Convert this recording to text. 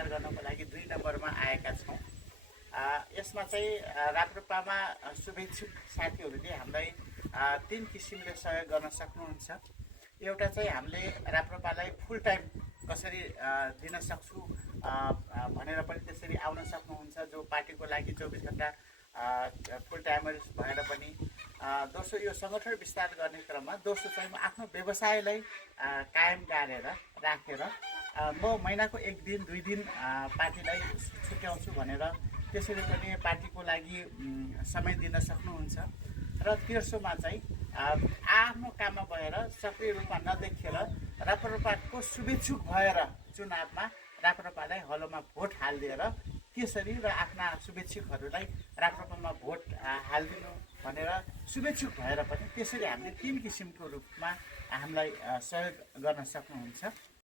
विस्तार गर्नको लागि 2 नम्बरमा आएका छौँ। यसमा चाहिँ राप्रपामा शुभेच्छुक साथीहरूले हामीलाई 3 किसिमले सहयोग गर्न सक्नुहुन्छ। एउटा चाहिँ हामीले राप्रपालाई फुल टाइम कसरी दिन सक्छु भनेर पनि त्यसरी आउन सक्नुहुन्छ, जो पार्टीको लागि 24 घण्टा फुल टाइमर्स भएर पनि। दोस्रो, यो सङ्गठन विस्तार गर्ने क्रममा दोस्रो चाहिँ म आफ्नो व्यवसायलाई कायम गरेर राखेर म महिनाको 1 दिन 2 दिन पार्टीलाई छुट्याउँछु भनेर त्यसरी पनि पार्टीको लागि समय दिन सक्नुहुन्छ। र तेस्रोमा चाहिँ आफ्नो काममा गएर सक्रिय रूपमा नदेखेर राप्रपाको शुभेच्छुक भएर चुनावमा राप्रपालाई हलोमा भोट हालिदिएर त्यसरी र आफ्ना शुभेच्छुकहरूलाई राप्रपामा भोट हालिदिनु भनेर शुभेच्छुक भएर पनि त्यसरी हामीले 3 किसिमको रूपमा हामीलाई सहयोग गर्न सक्नुहुन्छ।